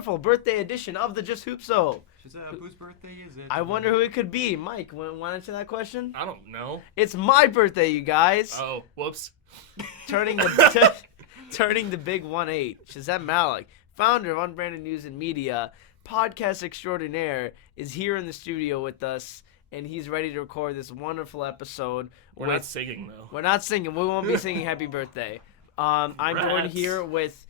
wonderful birthday edition of the Just Hoop So. Whose birthday is it? I wonder who it could be. Mike, want to answer that question? I don't know. It's my birthday, you guys. Oh, whoops. Turning the turning the big 1-8. Shazam Malik, founder of Unbranded News and Media, podcast extraordinaire, is here in the studio with us, and he's ready to record this wonderful episode. We're not singing, though. We're not singing. We won't be singing Happy Birthday. I'm joined here with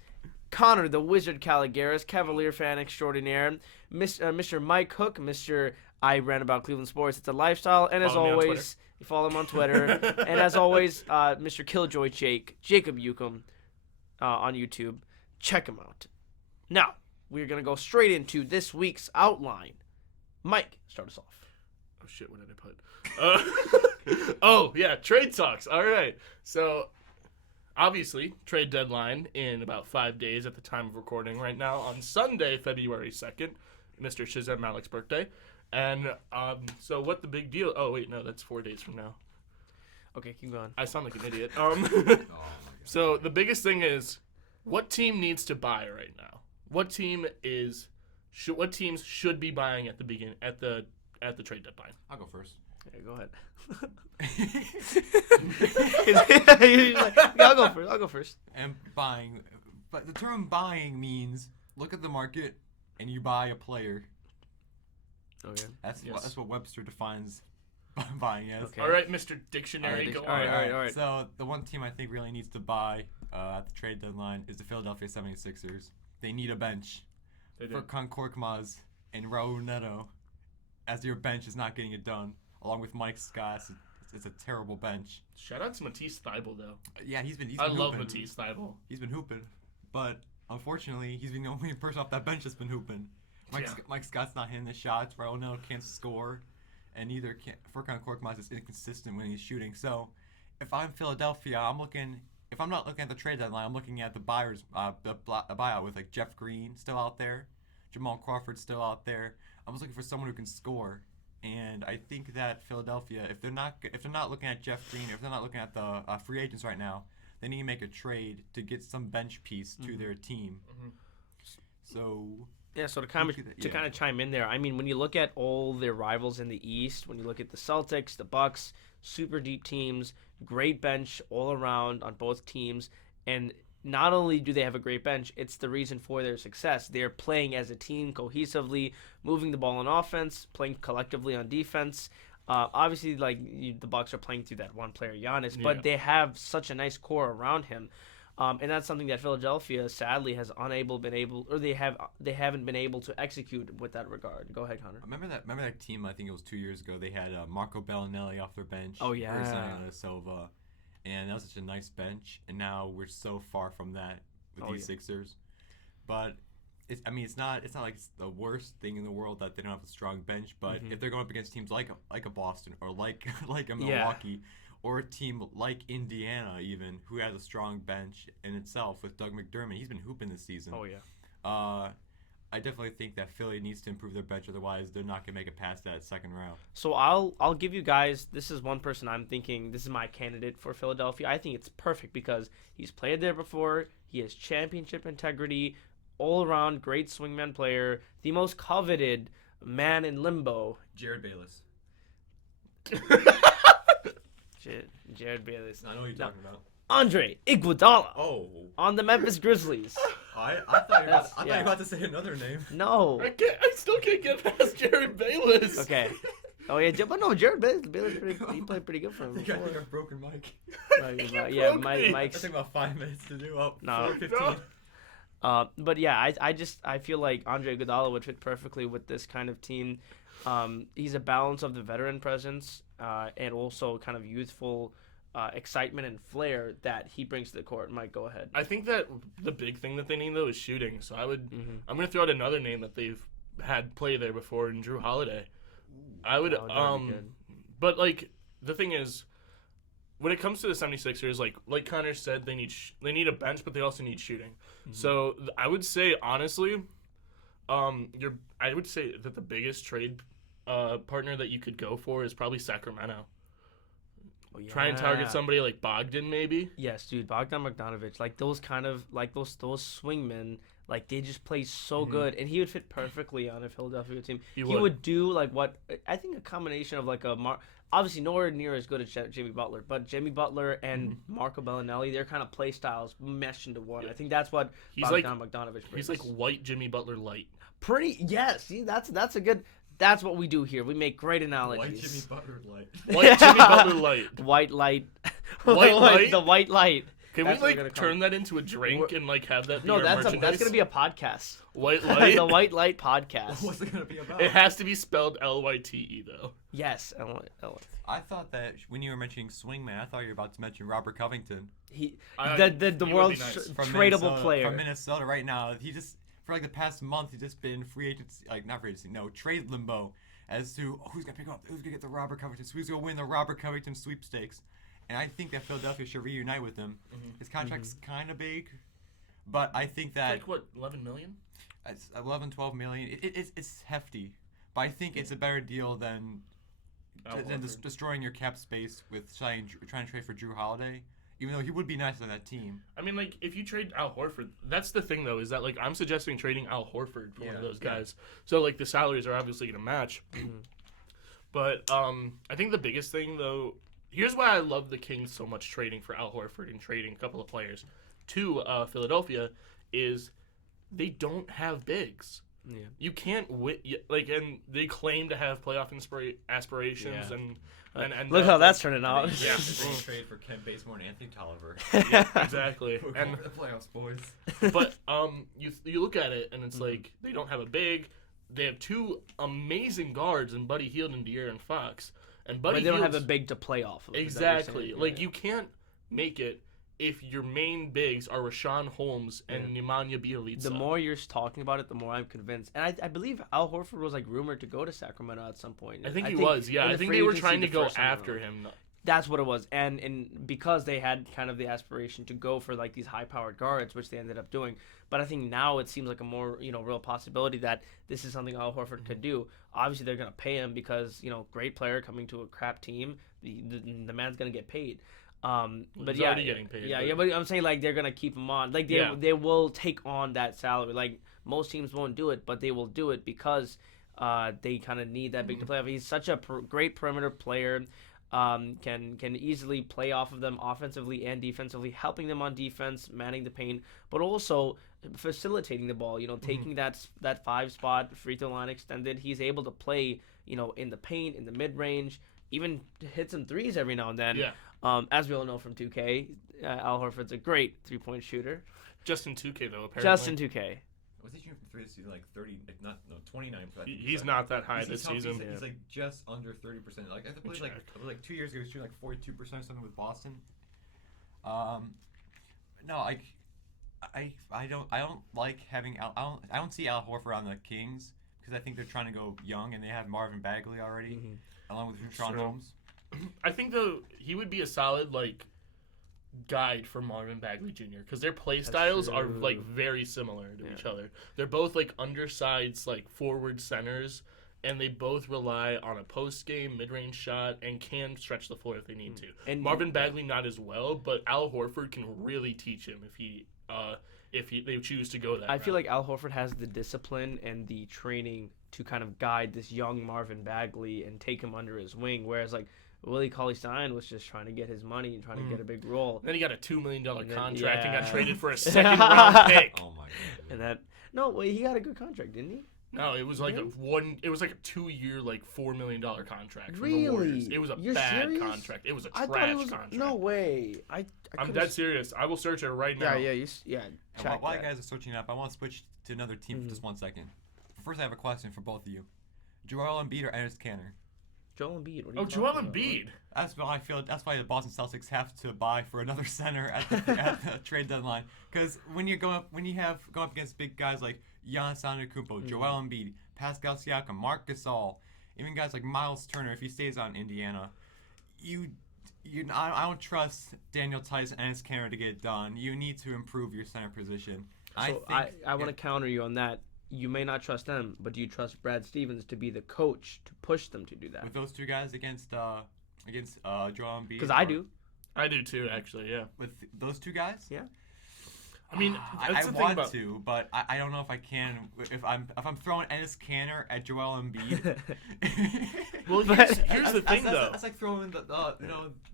Connor, the Wizard Caligaris, Cavalier fan extraordinaire, Mr. Mike Hook, Mr. I ran about Cleveland sports. It's a lifestyle, and as always, you follow him on Twitter. And as always, Mr. Killjoy Jacob Yukum, on YouTube. Check him out. Now, we're gonna go straight into this week's outline. Mike, start us off. Oh shit! What did I put? Oh yeah, trade talks. All right. So, obviously, trade deadline in about 5 days at the time of recording right now on Sunday, February 2nd, Mr. Shazam Malik's birthday. And so what the big deal? Oh wait, no, that's 4 days from now. Okay, keep going. I sound like an idiot. So the biggest thing is, what team needs to buy right now? What teams should be buying at the trade deadline? I'll go first. Okay, go ahead. I'll go first. And buying, but the term buying means look at the market and you buy a player. Okay. That's what Webster defines buying as. Okay. All right, Mr. Dictionary, go on. All right. So the one team I think really needs to buy at the trade deadline is the Philadelphia 76ers. They need a bench for Korkmaz and Raul Neto, as your bench is not getting it done, along with Mike Scott. It's a terrible bench. Shout out to Matisse Thybulle, though. Yeah, he's been I hooping. love Matisse Thybulle. He's been hooping, but unfortunately, he's been the only person off that bench that's been hooping. Mike Scott's not hitting the shots. Raul Neto can't score, and neither can Furkan Korkmaz is inconsistent when he's shooting. So, if I'm Philadelphia, if I'm not looking at the trade deadline, I'm looking at the buyers, the buyout with like Jeff Green still out there, Jamal Crawford still out there. I'm just looking for someone who can score. And I think that Philadelphia, if they're not looking at Jeff Green, if they're not looking at the free agents right now, they need to make a trade to get some bench piece to their team. Mm-hmm. So yeah, so to kind of chime in there, I mean, when you look at all their rivals in the East, when you look at the Celtics, the Bucks, super deep teams, great bench all around on both teams, and not only do they have a great bench, it's the reason for their success. They're playing as a team cohesively, moving the ball on offense, playing collectively on defense. Obviously, the Bucks are playing through that one player, Giannis, but they have such a nice core around him, and that's something that Philadelphia sadly has they haven't been able to execute with that regard. Go ahead, Connor. Remember that team? I think it was 2 years ago. They had Marco Bellinelli off their bench. Oh yeah. Versus Silva. And that was such a nice bench, and now we're so far from that with these Sixers. But it's not like it's the worst thing in the world that they don't have a strong bench. But if they're going up against teams like a Boston or like a Milwaukee or a team like Indiana even, who has a strong bench in itself with Doug McDermott, he's been hooping this season. Oh yeah. I definitely think that Philly needs to improve their bench, otherwise they're not going to make it past that second round. So I'll give you guys, this is one person I'm thinking, this is my candidate for Philadelphia. I think it's perfect because he's played there before, he has championship integrity, all-around great swingman player, the most coveted man in limbo. Jared Bayless. Jared Bayless. I know what you're talking about. Andre Iguodala. Oh. On the Memphis Grizzlies. I thought you were about to say another name. No. I still can't get past Jared Bayless. Okay. Oh yeah, but no, Jared Bayless he played pretty good for him. I think I've broken Mike. Mike's. I took about 5 minutes to do up. No. 15. But yeah, I feel like Andre Iguodala would fit perfectly with this kind of team. He's a balance of the veteran presence and also kind of youthful excitement and flair that he brings to the court. Mike, go ahead. I think that the big thing that they need though is shooting. So I'm gonna throw out another name that they've had play there before in Drew Holiday. I would but like the thing is, when it comes to the 76ers, like Connor said, they need a bench, but they also need shooting. So I would say honestly, I would say that the biggest trade partner that you could go for is probably Sacramento. Oh, yeah. Try and target somebody like Bogdan, maybe. Yes, dude, Bogdan Bogdanovic, like those kind of those swingmen, Like they just play so good, and he would fit perfectly on a Philadelphia team. He would do like what I think a combination of like obviously nowhere near as good as Jimmy Butler, but Jimmy Butler and Marco Bellinelli, their kind of play styles meshed into one. I think that's what Bogdanovich brings. He's like white Jimmy Butler light. See, that's a good. That's what we do here. We make great analogies. White Jimmy Butler light. White Jimmy Butler light. White light. White light. The white light. Can we like turn that into a drink and like have that? No, that's gonna be a podcast. White light. The White Light podcast. What's it gonna be about? It has to be spelled Lyte though. Yes, I thought that when you were mentioning swingman, I thought you were about to mention Robert Covington. The world's tradable player from Minnesota right now. He just for like the past month he's just been free agency, like not free agency, no trade limbo as to who's gonna pick up, who's gonna get the Robert Covington, who's gonna win the Robert Covington sweepstakes. And I think that Philadelphia should reunite with him. His contract's kind of big, but I think that like what, 11 million? It's 11, 12 million. It's hefty, but I think it's a better deal than destroying your cap space with trying to trade for Drew Holiday. Even though he would be nice on that team. I mean, like, if you trade Al Horford, that's the thing, though, is that, like, I'm suggesting trading Al Horford for one of those guys. So, like, the salaries are obviously going to match. But I think the biggest thing, though, here's why I love the Kings so much trading for Al Horford and trading a couple of players to Philadelphia is they don't have bigs. Yeah. You can't and they claim to have playoff aspirations and look how that's turning out. Yeah, trade for Ken Bazemore and Anthony Tolliver. Yeah, exactly. And the playoffs, boys. But you look at it and it's like they don't have a big. They have two amazing guards in Buddy Hield and De'Aaron Fox. And Buddy but they don't have a big to play off of. Exactly. Like you can't make it if your main bigs are Rashawn Holmes and Nemanja Bjelica. The more you're talking about it, the more I'm convinced. And I believe Al Horford was like rumored to go to Sacramento at some point. I think he was. Yeah, I think they were trying to go after him. That's what it was. And because they had kind of the aspiration to go for like these high-powered guards, which they ended up doing. But I think now it seems like a more, real possibility that this is something Al Horford could do. Obviously, they're going to pay him because, great player coming to a crap team. The man's going to get paid. But he's already getting paid. But I'm saying like they're gonna keep him on. Like they will take on that salary. Like most teams won't do it, but they will do it because they kind of need that big to play off. He's such a great perimeter player. Can easily play off of them offensively and defensively, helping them on defense, manning the paint, but also facilitating the ball. Taking that 5 spot free throw line extended. He's able to play in the paint, in the mid range, even hit some threes every now and then. Yeah. As we all know from 2K, Al Horford's a great 3-point shooter. Just in 2K though, apparently. Just in 2K. Was he shooting from 3 this season? Like 30, 29. He's not that high this season. He's like just under 30%. Like I believe like 2 years ago he was shooting like 42% or something with Boston. No, I don't like having I don't see Al Horford on the Kings because I think they're trying to go young and they have Marvin Bagley already, along with Rashawn Holmes. I think though he would be a solid like guide for Marvin Bagley Jr. because their play styles are like very similar to each other. They're both like undersized like forward centers, and they both rely on a post game mid range shot and can stretch the floor if they need to. And Marvin Bagley not as well, but Al Horford can really teach him if they choose to go that route. I feel like Al Horford has the discipline and the training to kind of guide this young Marvin Bagley and take him under his wing, whereas like Willie Cauley-Stein was just trying to get his money and trying to get a big role. Then he got a $2 million contract and got traded for a second-round pick. Oh my god! And he got a good contract, didn't he? No, it was like a 2-year, like $4 million contract. Really? From the Warriors. It was a bad contract. It was a trash contract. No way. I'm dead serious. I will search it right now. While you guys are searching it up, I want to switch to another team for just 1 second. First, I have a question for both of you: Joel Embiid or Enes Kanter? Joel Embiid. Joel Embiid. That's why I feel. That's why the Boston Celtics have to buy for another center at the trade deadline. Because when you go up against big guys like Giannis Antetokounmpo, Joel Embiid, Pascal Siakam, Marc Gasol, even guys like Miles Turner, if he stays on Indiana, I don't trust Daniel Tice and Enes Kanter to get it done. You need to improve your center position. I want to counter you on that. You may not trust them, but do you trust Brad Stevens to be the coach to push them to do that? With those two guys against Joel Embiid? Because I do. I do too, actually, yeah. With those two guys? Yeah. I mean, I want to, but I don't know if I can. If I'm throwing Enes Kanter at Joel Embiid. Well, here's the thing, though. That's like throwing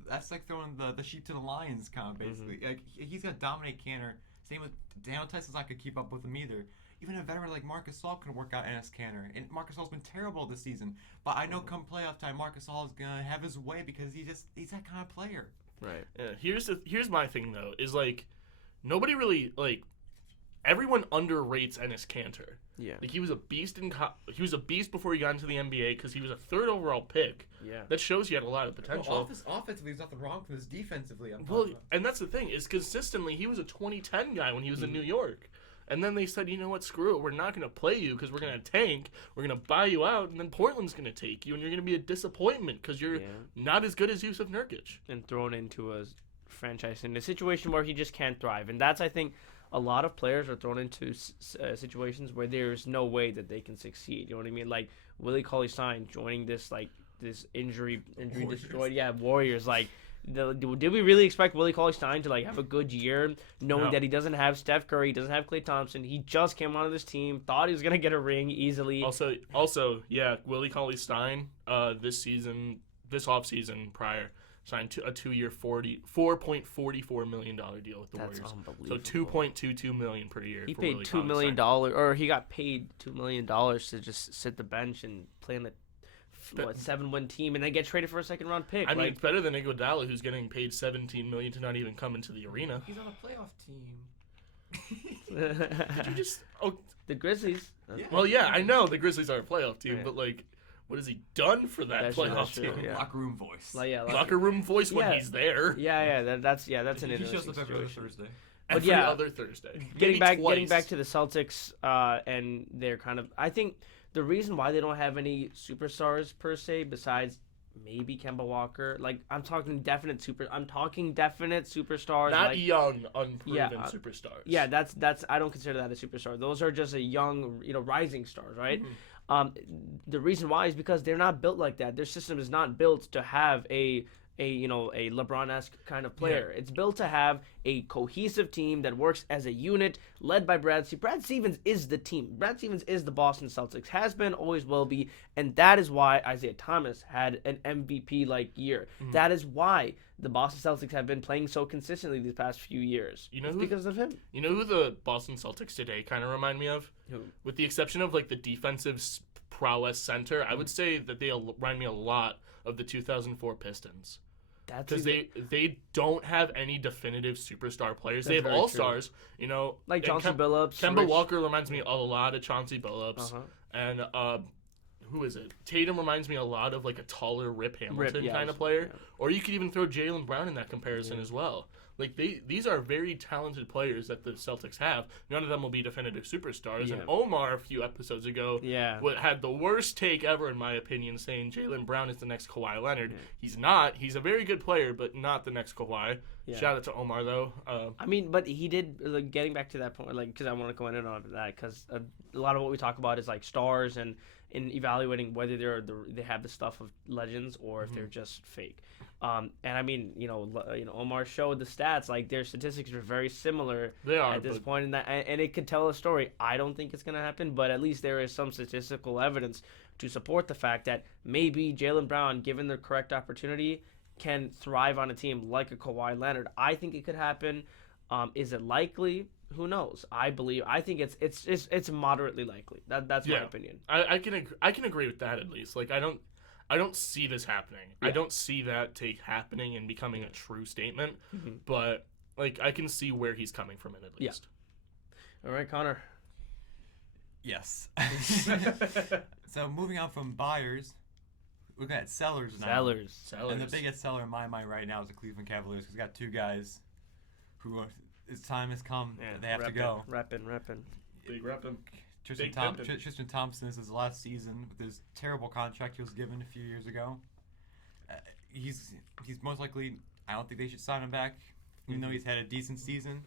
that's like throwing the sheep to the lions, kind of basically. Like he's gonna dominate Kanter. Same with Daniel Tyson's not gonna keep up with him either. Even a veteran like Marc Gasol can work out Enes Kanter, and Marc Gasol's been terrible this season. But I know come playoff time, Marc Gasol is gonna have his way because he's that kind of player. Right. Yeah, here's my thing though. Is like. Nobody really everyone underrates Enes Kanter. Yeah. Like he was a beast he was a beast before he got into the NBA because he was a 3rd overall pick. Yeah. That shows he had a lot of potential. Well, offensively, there's nothing wrong with his defensively. And that's the thing is consistently he was a 2010 guy when he was in New York. And then they said, you know what, screw it. We're not going to play you because we're going to tank. We're going to buy you out, and then Portland's going to take you, and you're going to be a disappointment because you're not as good as Yusuf Nurkic. And thrown into a franchise in a situation where he just can't thrive. And that's, I think, a lot of players are thrown into situations where there's no way that they can succeed. You know what I mean? Like Willie Cauley-Stein joining this injury destroyed Warriors. Like, did we really expect Willie Cauley-Stein to have a good year, knowing that he doesn't have Steph Curry, he doesn't have Klay Thompson? He just came onto this team, thought he was gonna get a ring easily. Also, Willie Cauley-Stein this offseason prior. Signed a 2-year $4.44 million deal with the Warriors. That's unbelievable. So $2.22 million per year. He paid $2 million, or he got paid $2 million to just sit the bench and play on the 7-win team, and then get traded for a second-round pick. I mean, it's better than Iguodala, who's getting paid $17 million to not even come into the arena. He's on a playoff team. Did you just? Oh, the Grizzlies. Yeah. Well, yeah, I know the Grizzlies are a playoff team, but what has he done for that playoff team? Yeah. Locker room voice. Locker room voice when he's there. That's an interesting shows up every other situation. Thursday. Every other Thursday. Getting back to the Celtics, and they're kind of. I think the reason why they don't have any superstars per se, besides maybe Kemba Walker, I'm talking definite superstars. Not young, unproven superstars. Yeah, that's. I don't consider that a superstar. Those are just a young, rising stars, right? Mm-hmm. The reason why is because they're not built like that. Their system is not built to have a LeBron-esque kind of player. Yeah. It's built to have a cohesive team that works as a unit, led by Brad Stevens. Brad Stevens is the team. Brad Stevens is the Boston Celtics, has been, always will be, and that is why Isaiah Thomas had an MVP-like year. Mm-hmm. That is why the Boston Celtics have been playing so consistently these past few years. Because of him. You know who the Boston Celtics today kind of remind me of? Who? With the exception of the defensive prowess center, I would say that they remind me a lot of the 2004 Pistons. Because they don't have any definitive superstar players. They have all-stars, like Chauncey Billups. Kemba Walker reminds me a lot of Chauncey Billups. Uh-huh. And who is it? Tatum reminds me a lot of a taller Rip Hamilton kind of player. Yeah. Or you could even throw Jaylen Brown in that comparison as well. These are very talented players that the Celtics have. None of them will be definitive superstars. Yeah. And Omar, a few episodes ago, had the worst take ever, in my opinion, saying Jaylen Brown is the next Kawhi Leonard. Yeah. He's not. He's a very good player, but not the next Kawhi. Yeah. Shout out to Omar, though. But he did, getting back to that point, because I want to go in on that, because a lot of what we talk about is stars and in evaluating whether they have the stuff of legends or if they're just fake. And I mean, Omar showed the stats. Their statistics are very similar. They are at this point in that, and it could tell a story. I don't think it's gonna happen, but at least there is some statistical evidence to support the fact that maybe Jaylen Brown, given the correct opportunity, can thrive on a team like a Kawhi Leonard. I think it could happen. Is it likely? Who knows? I think it's moderately likely. That's my opinion. I can agree with that at least. I don't see this happening. Yeah. I don't see that take happening and becoming a true statement. Mm-hmm. But I can see where he's coming from at least. Yeah. All right, Connor. Yes. So moving on from buyers, we've got sellers now. Sellers. And the biggest seller in my mind right now is the Cleveland Cavaliers, because we got two guys who his time has come. Yeah, they have to go. Reppin'. Big reppin'. Tristan Thompson, this is his last season with his terrible contract he was given a few years ago. He's most likely, I don't think they should sign him back, even though he's had a decent season.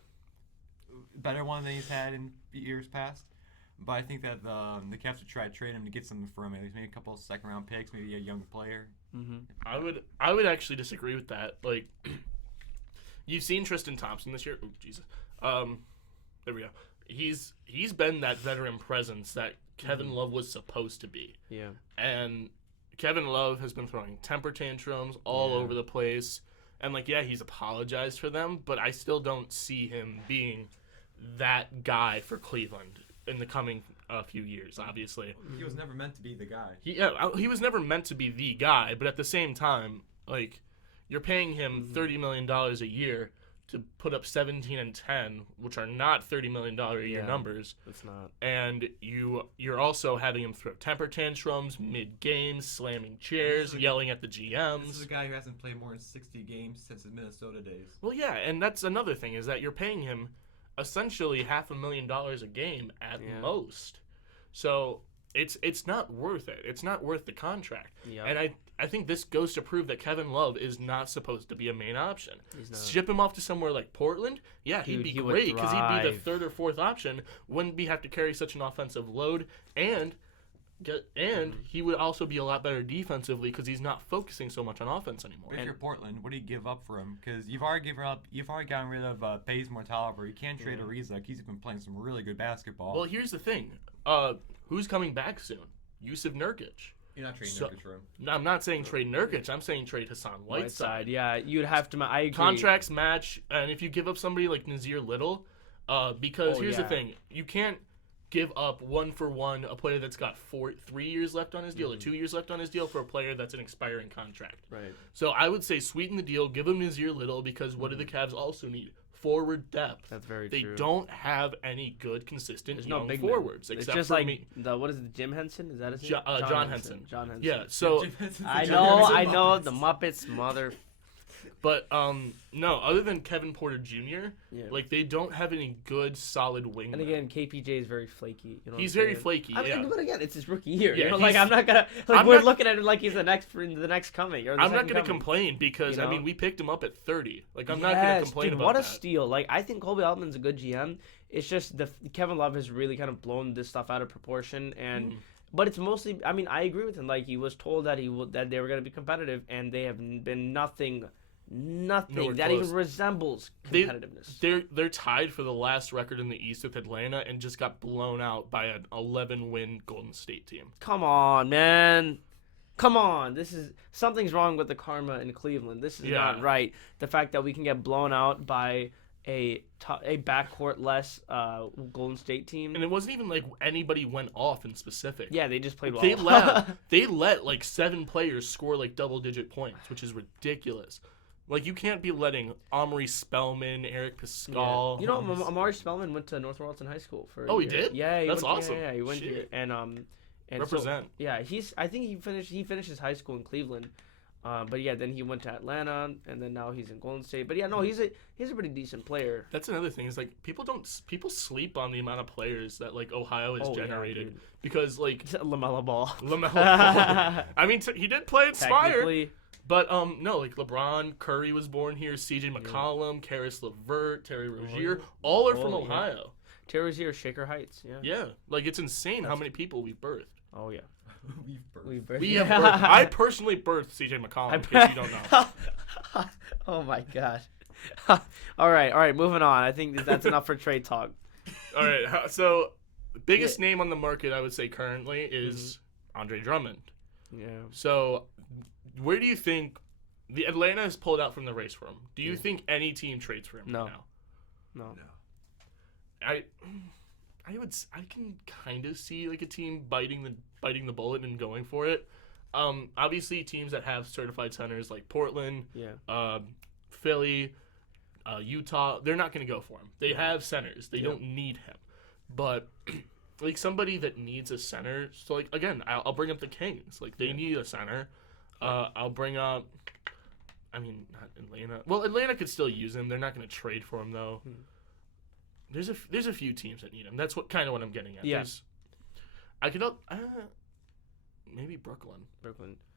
Better one than he's had in years past. But I think that the Cavs should try to trade him to get something for him. At least maybe a couple of second-round picks, maybe a young player. Mm-hmm. I would actually disagree with that. You've seen Tristan Thompson this year. Oh, Jesus. There we go. He's been that veteran presence that Kevin Love was supposed to be. Yeah. And Kevin Love has been throwing temper tantrums all over the place. And, he's apologized for them, but I still don't see him being that guy for Cleveland in the coming few years, obviously. He was never meant to be the guy. He was never meant to be the guy, but at the same time, you're paying him $30 million a year to put up 17 and 10, which are not $30 million a year numbers. It's not. And you're also having him throw temper tantrums mid-game, slamming chairs, yelling at the GMs. This is a guy who hasn't played more than 60 games since his Minnesota days. Well, yeah, and that's another thing, is that you're paying him essentially $500,000 a game at most. So it's not worth it. It's not worth the contract. Yep. And I think this goes to prove that Kevin Love is not supposed to be a main option. He's not. Ship him off to somewhere like Portland, he'd be great because he'd be the third or fourth option. Wouldn't be have to carry such an offensive load, and he would also be a lot better defensively because he's not focusing so much on offense anymore. If you're Portland, what do you give up for him? Because you've already gotten rid of Pays Mortalver. You can't trade Ariza. He's been playing some really good basketball. Well, here's the thing. Who's coming back soon? Yusuf Nurkic. You're not trading Nurkic for him. No, I'm not saying trade Nurkic. I'm saying trade Hassan Whiteside. Yeah, you'd have to. I agree. Contracts match, and if you give up somebody like Nazir Little, because here's the thing, you can't give up 1-for-1 a player that's got 3 years left on his deal or 2 years left on his deal for a player that's an expiring contract. Right. So I would say sweeten the deal, give him Nazir Little, because what do the Cavs also need? Forward depth. That's very true. They don't have any good, consistent There's young no big forwards. It's Except just for like me. what is it? Jim Henson? Is that his name? John Henson. John Henson. Yeah. So I know the Muppets, mother. But no, other than Kevin Porter Jr., they don't have any good, solid wingmen. And again, KPJ is very flaky. You know he's very flaky. I mean, but again, it's his rookie year. Yeah, I'm not gonna. We're looking at him like he's the next coming. Or I'm not gonna complain because I mean we picked him up at 30. I'm not gonna complain about what that. What a steal! I think Kobe Altman's a good GM. It's just Kevin Love has really kind of blown this stuff out of proportion and. But it's mostly. I mean, I agree with him. He was told that that they were going to be competitive, and they have been nothing Nowhere that close. even resembles competitiveness. They're tied for the last record in the East with Atlanta and just got blown out by an 11-win Golden State team. Come on, man. Come on. Something's wrong with the karma in Cleveland. This is not right. The fact that we can get blown out by a backcourt-less Golden State team. And it wasn't even like anybody went off in specific. Yeah, they just played well. They let 7 players score double-digit points, which is ridiculous. You can't be letting Omri Spellman, Eric Pascal. Yeah. You know, Amari Spellman went to North Royalton High School for. He did? Yeah, that's awesome. Yeah, he went here and represent. So, yeah, I think he finished his high school in Cleveland, but yeah, then he went to Atlanta and then now he's in Golden State. But yeah, no, he's a pretty decent player. That's another thing is people sleep on the amount of players that Ohio has generated because LaMelo Ball. LaMelo Ball. I mean, he did play at Spire. But no, LeBron, Curry was born here, C.J. McCollum, Karis LeVert, Terry Rozier, all are from Ohio. Terry Rozier, Shaker Heights, Yeah, it's insane how many people we've birthed. Oh yeah, we've birthed. We have birthed. I personally birthed C.J. McCollum, in case you don't know. Oh my gosh. All right, moving on. I think that's enough for trade talk. All right, so the biggest name on the market I would say currently is Andre Drummond. Yeah. So. Where do you think the Atlanta has pulled out from the race for him? Do you think any team trades for him right now? No. I can kind of see a team biting the bullet and going for it. Obviously teams that have certified centers like Portland, Philly, Utah, they're not going to go for him. They have centers. They don't need him. But somebody that needs a center, so again, I'll bring up the Kings. They need a center. I'll bring up, not Atlanta. Well, Atlanta could still use him. They're not going to trade for him though. There's a few teams that need him. That's what I'm getting at. Yeah. I could maybe Brooklyn.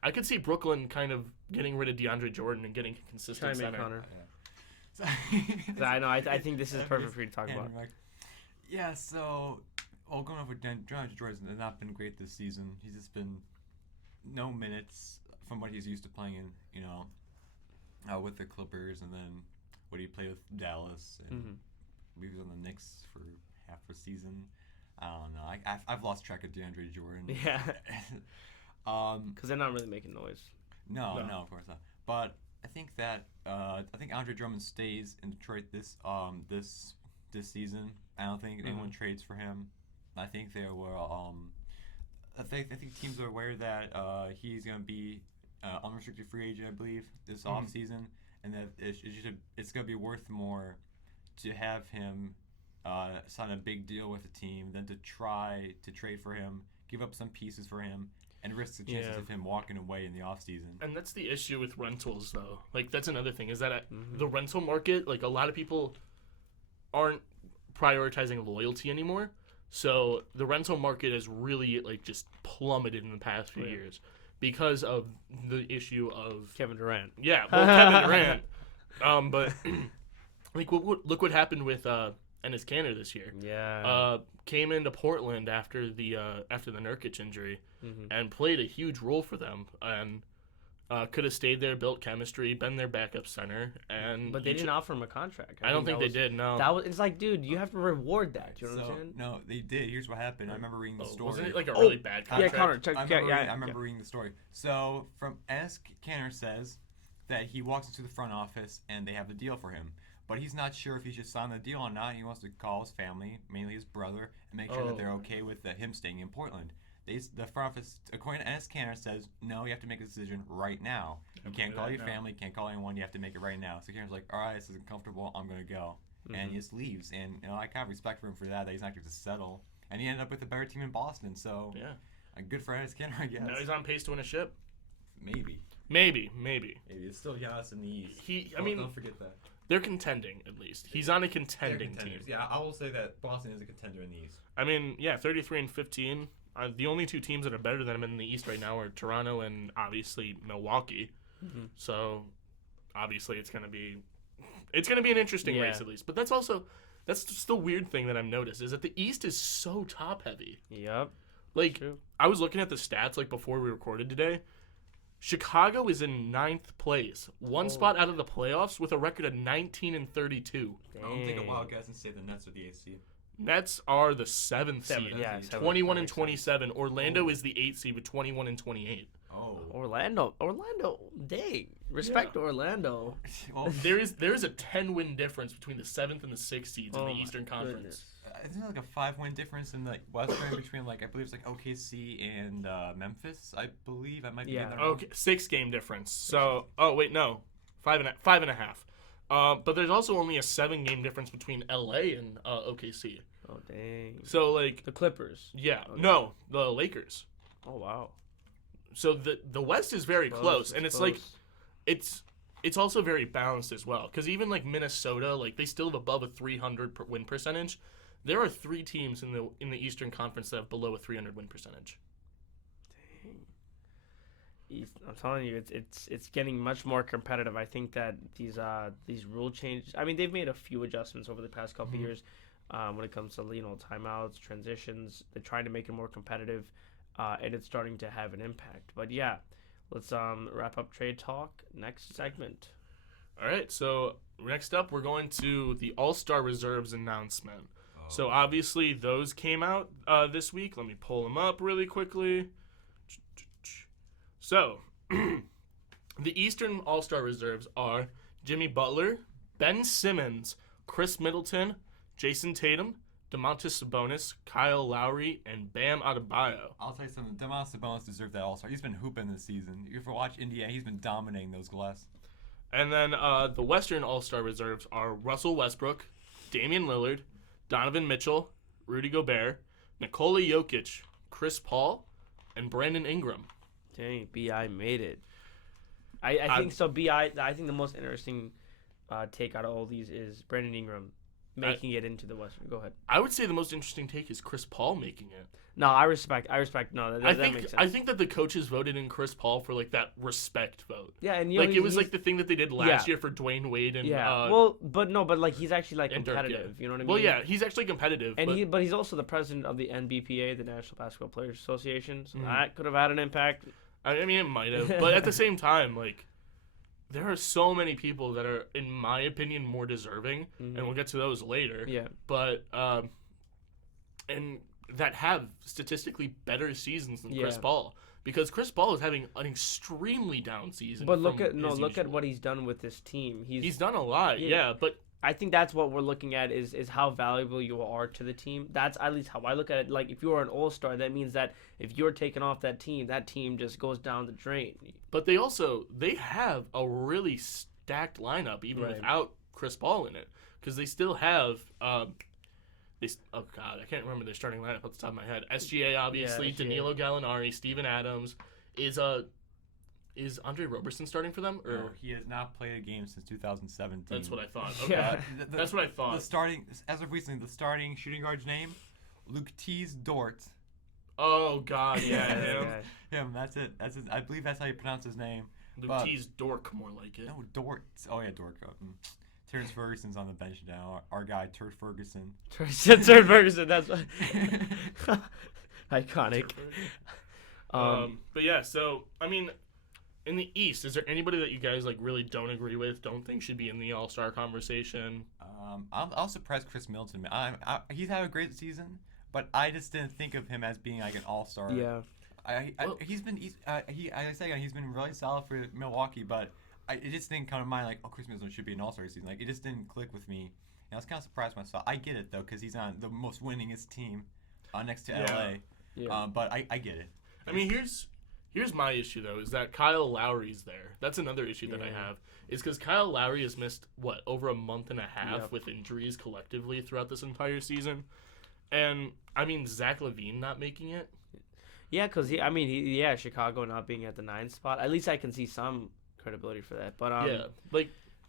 I could see Brooklyn kind of getting rid of DeAndre Jordan and getting a consistent center. I know. I think this is perfect for you to talk about. Yeah. So, going over DeAndre Jordan has not been great this season. He's just been no minutes from what he's used to playing in, with the Clippers, and then what he played with Dallas. And he was on the Knicks for half a season. I don't know. I've lost track of DeAndre Jordan. Yeah. Because they're not really making noise. No, of course not. But I think that Andre Drummond stays in Detroit this season. I don't think anyone trades for him. I think they were. I think teams are aware that he's going to be unrestricted free agent, I believe, this offseason, and that it's going to be worth more to have him sign a big deal with a team than to try to trade for him, give up some pieces for him, and risk the chances of him walking away in the offseason. And that's the issue with rentals, though. Like, that's another thing, is that the rental market, like, a lot of people aren't prioritizing loyalty anymore. So the rental market has really, like, just plummeted in the past few years because of the issue of Kevin Durant. Yeah, well, Kevin Durant. But like, look what happened with Enes Kanter this year. Yeah. Came into Portland after the Nurkic injury and played a huge role for them, and could have stayed there, built chemistry, been their backup center, but they didn't offer him a contract. I don't think they did. No, it's like, dude, you have to reward that. You know what I'm saying? No, they did. Here's what happened. I remember reading the story. Wasn't it like a really bad contract? Yeah, Connor. I remember reading the story. So from Enes Kanter says that he walks into the front office and they have a deal for him, but he's not sure if he should sign the deal or not. He wants to call his family, mainly his brother, and make sure that they're okay with him staying in Portland. The front office, according to Enes Kanter, says, no, you have to make a decision right now. You can't call your family, can't call anyone, you have to make it right now. So Kanter's like, all right, this isn't comfortable, I'm going to go. And he just leaves. And I kind of respect for him for that he's not going to settle. And he ended up with a better team in Boston, so good for Enes Kanter, I guess. Now he's on pace to win a ship. Maybe. It's still Giannis in the East. Don't forget that. They're contending, at least. He's on a contending team. Yeah, I will say that Boston is a contender in the East. I mean, 33-15. The only two teams that are better than him in the East right now are Toronto and obviously Milwaukee. So obviously it's gonna be an interesting race at least. But that's just the weird thing that I've noticed is that the East is so top heavy. Yep. Like I was looking at the stats like before we recorded today. Chicago is in 9th place, one spot out of the playoffs with a record of 19-32. I don't think a wild guess and say the Nets are the 8th seed. Nets are the 7th seed, 21-27. Orlando is the 8th seed with 21-28. Oh, Orlando, dang! Respect to Orlando. Well, there is a 10-win difference between the 7th and the 6th seeds in the Eastern Conference. Isn't there like a 5-win difference in the Western between I believe it's like OKC and Memphis? I believe I might be getting that wrong. Okay, 6-game difference. So, wait, no, 5.5. But there's also only a 7-game difference between LA and OKC. Oh dang! So like the Clippers. Yeah, no, the Lakers. Oh wow! So the West is very close, and it's like it's also very balanced as well. Because even like Minnesota, like they still have above a 300 win percentage. There are 3 teams in the Eastern Conference that have below a 300 win percentage. I'm telling you, it's getting much more competitive. I think that these rule changes. I mean, they've made a few adjustments over the past couple years when it comes to timeouts, transitions. They're trying to make it more competitive, and it's starting to have an impact. But yeah, let's wrap up trade talk. Next segment. All right. So next up, we're going to the All-Star Reserves announcement. So obviously those came out this week. Let me pull them up really quickly. So, the Eastern All-Star Reserves are Jimmy Butler, Ben Simmons, Chris Middleton, Jason Tatum, Domantas Sabonis, Kyle Lowry, and Bam Adebayo. I'll tell you something. Domantas Sabonis deserved that All-Star. He's been hooping this season. If you watch Indiana, he's been dominating those glass. And then the Western All-Star Reserves are Russell Westbrook, Damian Lillard, Donovan Mitchell, Rudy Gobert, Nikola Jokic, Chris Paul, and Brandon Ingram. Dang, B.I. made it. I think so. I think the most interesting take out of all these is Brandon Ingram making it into the Western. Go ahead. I would say the most interesting take is Chris Paul making it. No, I respect. No, that makes sense. I think that the coaches voted in Chris Paul for like that respect vote. Yeah, and it was like the thing that they did last year for Dwayne Wade and but he's actually like competitive. You know what I mean? Well, yeah, he's actually competitive. And he's also the president of the NBPA, the National Basketball Players Association. So that could have had an impact. I mean, it might have, but at the same time, like there are so many people that are, in my opinion, more deserving, and we'll get to those later. Yeah. But and that have statistically better seasons than Chris Paul, because Chris Paul is having an extremely down season. But look at what he's done with this team. He's done a lot. Yeah, but I think that's what we're looking at is how valuable you are to the team. That's at least how I look at it. Like, if you are an all-star, that means that if you're taken off that team just goes down the drain. But they have a really stacked lineup even without Chris Paul in it, because they still have oh god, I can't remember their starting lineup off the top of my head. SGA obviously, Danilo Gallinari, Steven Adams. Is Andre Roberson starting for them? Or no, he has not played a game since 2017. That's what I thought. Okay. That's what I thought. As of recently, the starting shooting guard's name, Luke Dort. Oh God, yeah, him. Him. That's it. I believe that's how you pronounce his name. Luke Dork, more like it. No, Dort. Oh yeah, Dort. Terrence Ferguson's on the bench now. Our guy, Turd Ferguson. Turd Ferguson. That's iconic. But yeah, so I mean. In the East, is there anybody that you guys like really don't agree with, don't think should be in the All-Star conversation? I'll surprise Chris Middleton. He's had a great season, but I just didn't think of him as being like an All-Star. Yeah. He's been really solid for Milwaukee, but it just didn't come to mind like, oh, Chris Middleton should be an All-Star season. Like, it just didn't click with me. And I was kind of surprised myself. I get it though, because he's on the most winningest team next to LA. Yeah. But I get it. I mean, Here's my issue, though, is that Kyle Lowry's there. That's another issue that I have, is because Kyle Lowry has missed, over a month and a half with injuries collectively throughout this entire season. And, I mean, Zach LaVine not making it. Yeah, because, Chicago not being at the 9th spot. At least I can see some credibility for that. But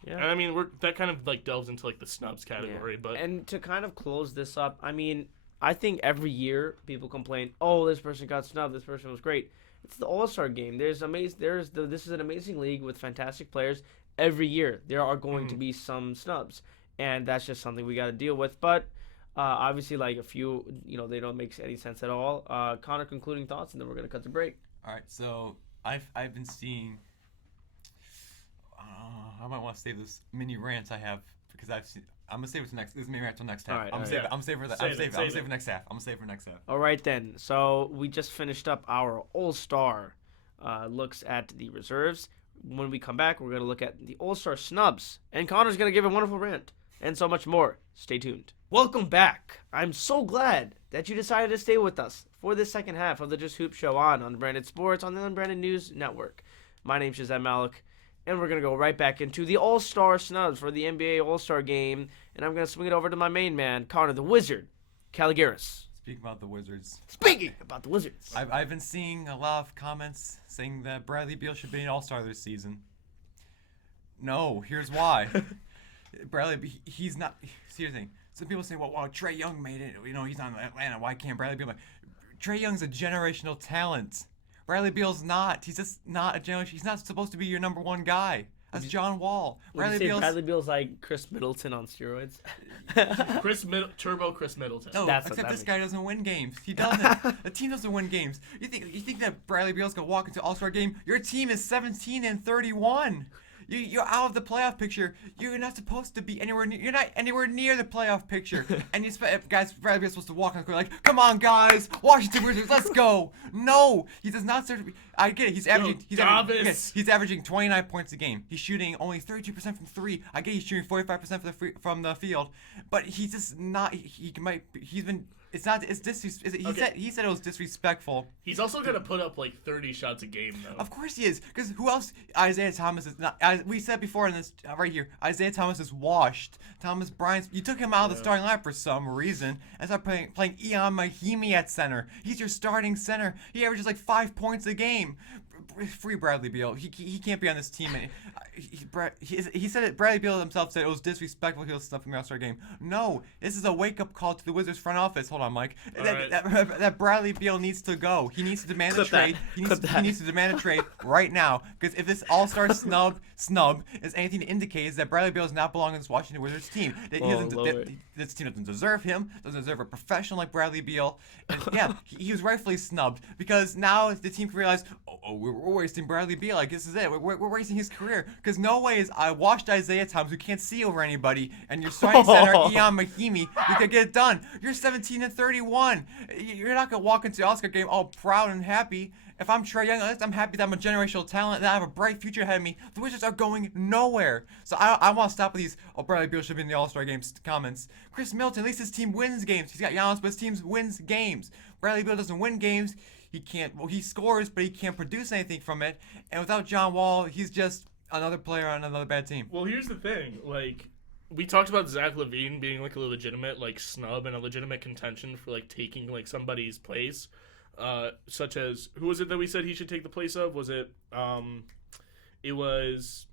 and I mean, that kind of, delves into, the snubs category. But and to kind of close this up, I mean, I think every year people complain, oh, this person got snubbed, this person was great. It's the All-Star game. This is an amazing league with fantastic players. Every year there are going to be some snubs, and that's just something we got to deal with. But obviously, a few, they don't make any sense at all. Connor, concluding thoughts, and then we're gonna cut the break. All right. So I've been seeing. I might want to save this mini rant I have because I've seen. I'm gonna save it for next. This mini rant till next half. I'm gonna save for next half. I'm gonna save for next half. All right then. So we just finished up our All-Star looks at the reserves. When we come back, we're gonna look at the All-Star snubs, and Connor's gonna give a wonderful rant and so much more. Stay tuned. Welcome back. I'm so glad that you decided to stay with us for this second half of the Just Hoop Show on Unbranded Sports on the Unbranded News Network. My name's Shazam Malik. And we're going to go right back into the All-Star snubs for the NBA All-Star game. And I'm going to swing it over to my main man, Connor the Wizard Caligaris. Speaking about the Wizards. I've been seeing a lot of comments saying that Bradley Beal should be an All-Star this season. No, here's why. He's not. Seriously, some people say, well, Trae Young made it. He's on Atlanta. Why can't Bradley Beal? Trae Young's a generational talent. Bradley Beal's not. He's just not a generation. He's not supposed to be your number one guy. That's John Wall. Bradley Beal's like Chris Middleton on steroids. Turbo Chris Middleton. No, except this guy doesn't win games. He doesn't. The team doesn't win games. You think that Bradley Beal's gonna walk into All-Star game? Your team is 17-31. You're out of the playoff picture. You're not supposed to be anywhere near. You're not anywhere near the playoff picture. And Bradley Beal's supposed to walk on the court like, come on, guys, Washington Wizards, let's go. No, he does not serve. I get it. He's averaging 29 points a game. He's shooting only 32% from three. I get he's shooting 45% from the field, but he's just not. He's been. He said it was disrespectful. He's also gonna put up 30 shots a game though. Of course he is, because who else? Isaiah Thomas is not. As we said before in this right here, Isaiah Thomas is washed. Thomas Bryant, you took him out of the starting lineup for some reason and started playing Ian Mahimi at center. He's your starting center. He averages 5 points a game. Free Bradley Beal. He can't be on this team. He said it. Bradley Beal himself said it was disrespectful. He'll stuff from the All-Star game. No, this is a wake-up call to the Wizards front office. Hold on, Mike. That Bradley Beal needs to go. He needs to demand a trade. He needs to demand a trade right now. Because if this All-Star snub is anything to indicate, is that Bradley Beal does not belong in this Washington Wizards team. This team doesn't deserve him. Doesn't deserve a professional like Bradley Beal. And he was rightfully snubbed because now the team can realize, we're wasting Bradley Beal. Like, this is it. We're wasting his career. Because no way is I watched Isaiah Thomas, who can't see over anybody, and your starting center, Ian Mahimi, you could get it done. You're 17-31. You're not going to walk into the All-Star game all proud and happy. If I'm Trae Young, at least I'm happy that I'm a generational talent, that I have a bright future ahead of me. The Wizards are going nowhere. So I want to stop with these, Bradley Beal should be in the All-Star game comments. Chris Middleton, at least his team wins games. He's got Giannis, but his team wins games. Bradley Beal doesn't win games. He can't, well, he scores, but he can't produce anything from it. And without John Wall, he's just another player on another bad team. Well, here's the thing. Like, we talked about Zach LaVine being, like, a legitimate, like, snub and a legitimate contention for, like, taking, like, somebody's place. Such as, who was it that we said he should take the place of? Was it, it was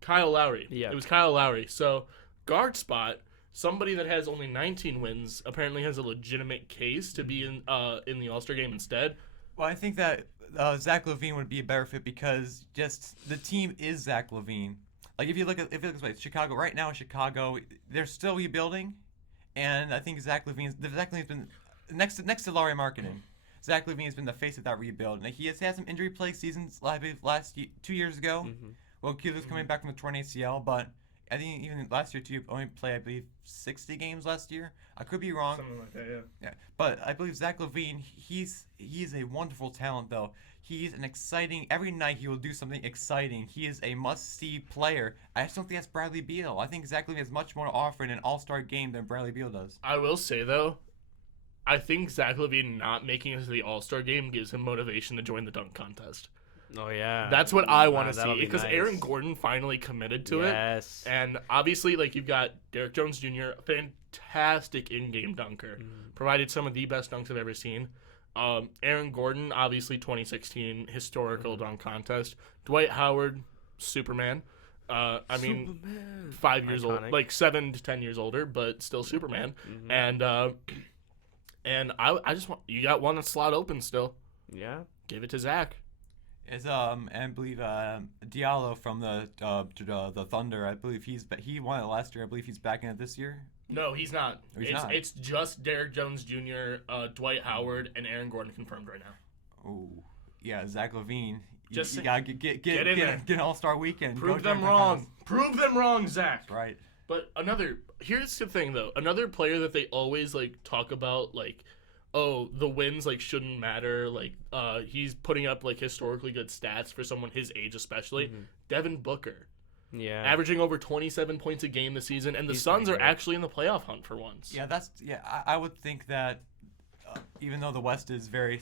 Kyle Lowry. Yeah. It was Kyle Lowry. So, guard spot, somebody that has only 19 wins apparently has a legitimate case to be in the All-Star game instead. Well, I think that Zach LaVine would be a better fit because just the team is Zach LaVine. Like, if you look this way, Chicago, right now in Chicago, they're still rebuilding, and I think Zach LaVine's been, next to Lauri Markkanen, Zach LaVine's been the face of that rebuild. And he has had some injury-plagued seasons last 2 years ago. Mm-hmm. Well, Q was coming back from the torn ACL, but I think even last year, too, only played, I believe, 60 games last year. I could be wrong. Something like that, yeah. Yeah, but I believe Zach LaVine, he's a wonderful talent, though. He's an exciting, every night he will do something exciting. He is a must-see player. I just don't think that's Bradley Beal. I think Zach LaVine has much more to offer in an all-star game than Bradley Beal does. I will say, though, I think Zach LaVine not making it to the All-Star game gives him motivation to join the dunk contest. Oh, yeah. That's what I want to that'll see be because nice. Aaron Gordon finally committed to it. Yes. And obviously, like, you've got Derrick Jones Jr., a fantastic in-game dunker. Provided some of the best dunks I've ever seen. Aaron Gordon, obviously 2016 historical dunk contest. Dwight Howard, Superman. I mean, 5 years Iconic. old, like 7 to 10 years older, but still Superman. And I just want, you got one slot open still. Yeah. Give it to Zach. Is and I believe Diallo from the Thunder. I believe he won it last year. I believe he's back in it this year. No, he's not. Oh, he's not. It's just Derrick Jones Jr., Dwight Howard, and Aaron Gordon confirmed right now. Oh, yeah, Zach LaVine. Just you gotta get in there. Get an All-Star weekend. Prove Go them join that wrong. contest. Prove them wrong, Zach. That's right. But here's the thing though. Another player that they always like talk about, like, oh, the wins like shouldn't matter. Like, he's putting up like historically good stats for someone his age, especially. Devin Booker. Yeah. Averaging over 27 points a game this season, and the Suns are actually in the playoff hunt for once. Yeah, I would think that even though the West is very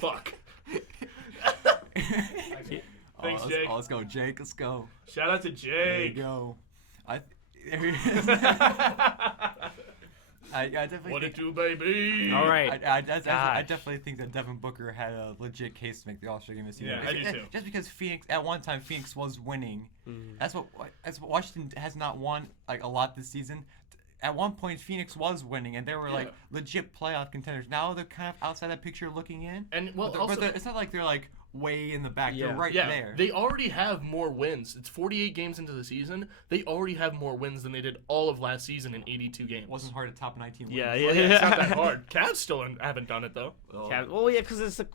Fuck. Thanks, Jake. Let's go, Jake. Let's go. Shout out to There you Jake. go. There he is. I definitely What think, it do, baby? All right. I definitely think that Devin Booker had a legit case to make the All-Star game this year. Yeah, I do too. Just because at one time Phoenix was winning. That's what Washington has not won like a lot this season. At one point, Phoenix was winning, and they were like legit playoff contenders. Now they're kind of outside that picture looking in. And well, but it's not like they're like way in the back. Yeah. They're right yeah, there. they already have more wins. It's 48 games into the season. They already have more wins than they did all of last season in 82 games. It wasn't hard to top 19 wins. Yeah, Well, it's not that hard. Cavs still haven't done it though. Well, yeah, because it's a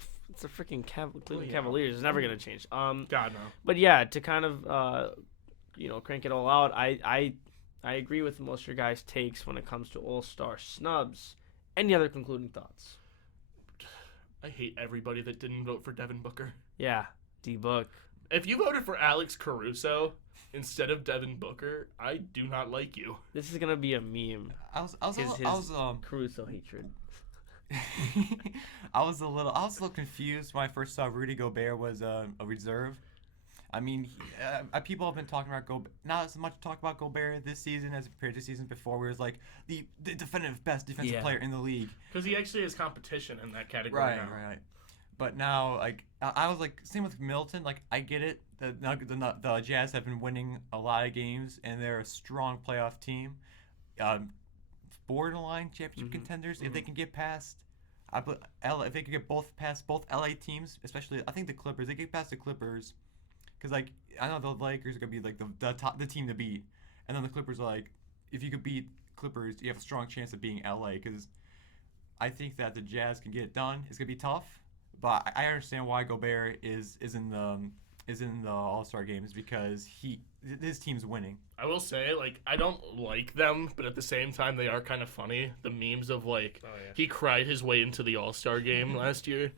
freaking Cleveland Cavaliers. It's never gonna change. God no. But yeah, to kind of crank it all out, I agree with most of your guys' takes when it comes to All-Star snubs. Any other concluding thoughts? I hate everybody that didn't vote for Devin Booker. Yeah, D-Book. If you voted for Alex Caruso instead of Devin Booker, I do not like you. This is gonna be a meme. I was Caruso hatred. I was a little confused when I first saw Rudy Gobert was a reserve. I mean, people have been talking about not as much talk about Gobert this season as compared to seasons before, where it's like the definitive best defensive player in the league. Because he actually has competition in that category now. Right. But now, like, I was like, same with Milton. Like, I get it. The Jazz have been winning a lot of games, and they're a strong playoff team. Borderline championship contenders if they can get past. If they can get past both LA teams, especially I think the Clippers. They get past the Clippers. Because, like, I know the Lakers are going to be, like, the team to beat. And then the Clippers are, like, if you could beat Clippers, you have a strong chance of beating LA. Because I think that the Jazz can get it done. It's going to be tough. But I understand why Gobert is in the All-Star games because his team's winning. I will say, like, I don't like them, but at the same time, they are kind of funny. The memes of, like, he cried his way into the All-Star game last year.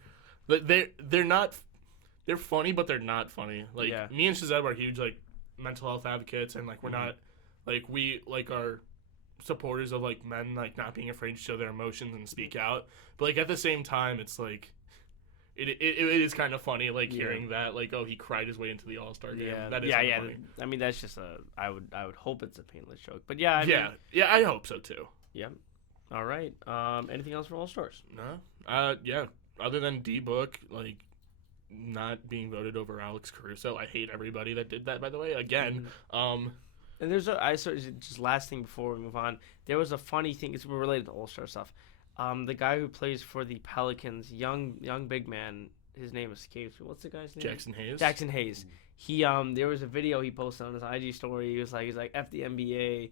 They're not, they're funny, but they're not funny. Like, me and Shazeb are huge, like, mental health advocates, and, like, we're not, like, we, like, are supporters of, like, men, like, not being afraid to show their emotions and speak out. But, like, at the same time, it's, like, it is kind of funny, like, hearing that, like, oh, he cried his way into the All-Star game. That is funny. I mean, that's just I would hope it's a painless joke. But yeah, I hope so too. Yeah. All right. Anything else for All-Stars? No. Yeah. Other than D-Book, like, not being voted over Alex Caruso. I hate everybody that did that, by the way. Again. And there's just last thing before we move on. There was a funny thing. It's related to All-Star stuff. The guy who plays for the Pelicans, young big man, his name escapes me. What's the guy's name? Jackson Hayes. He there was a video he posted on his IG story. He was like F the NBA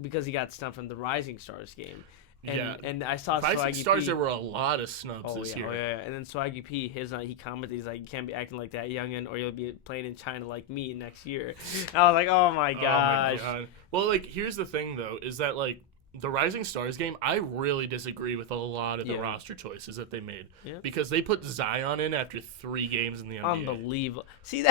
because he got snubbed from the Rising Stars game. And I saw Rising Swaggy Stars. P. There were a lot of snubs this year. And then Swaggy P, he commented, he's like, you can't be acting like that, youngin, or you'll be playing in China like me next year. And I was like, oh my gosh. Oh my God. Well, like, here's the thing though, is that like the Rising Stars game, I really disagree with a lot of the roster choices that they made because they put Zion in after 3 games in the NBA. Unbelievable. See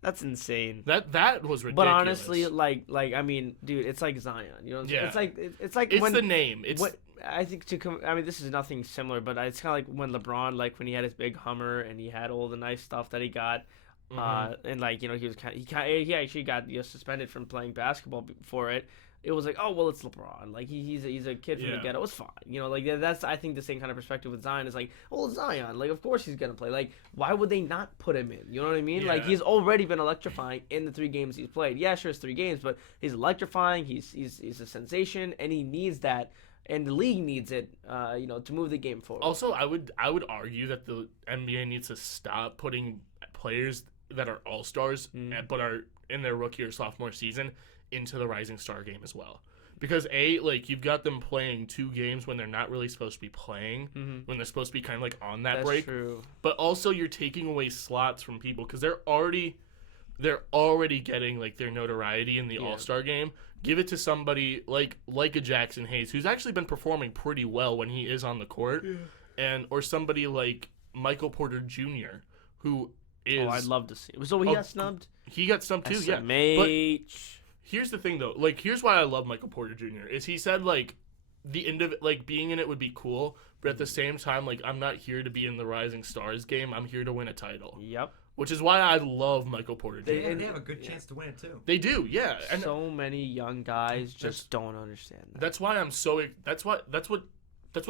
that's insane. That was ridiculous. But honestly, like I mean, dude, it's like Zion. You know, it's like it's when, the name. It's what I think I mean, this is nothing similar, but it's kind of like when LeBron, like when he had his big Hummer and he had all the nice stuff that he got. And like, you know, he actually got suspended from playing basketball for it. It was like, oh well, it's LeBron. Like he's a kid from the ghetto. It's fine, you know. Like that's I think the same kind of perspective with Zion is like, oh Zion, like of course he's gonna play. Like why would they not put him in? You know what I mean? Like he's already been electrifying in the 3 games he's played. Yeah, sure, it's 3 games, but he's electrifying. He's a sensation, and he needs that. And the league needs it, you know, to move the game forward. Also, I would argue that the NBA needs to stop putting players that are all-stars but are in their rookie or sophomore season into the Rising Star game as well. Because like you've got them playing 2 games when they're not really supposed to be playing, when they're supposed to be kind of like on that break. That's true. But also you're taking away slots from people because they're already getting like their notoriety in the All-Star game. Give it to somebody like a Jackson Hayes, who's actually been performing pretty well when he is on the court, or somebody like Michael Porter Jr., who is. Oh, I'd love to see. So he got snubbed. He got snubbed too. SMH. But here's the thing though. Like here's why I love Michael Porter Jr. is he said like like being in it would be cool, but at the same time like I'm not here to be in the Rising Stars game. I'm here to win a title. Yep. Which is why I love Michael Porter Jr. They have a good chance to win it too. They do, yeah. And so many young guys just don't understand that. That's why I'm so. That's what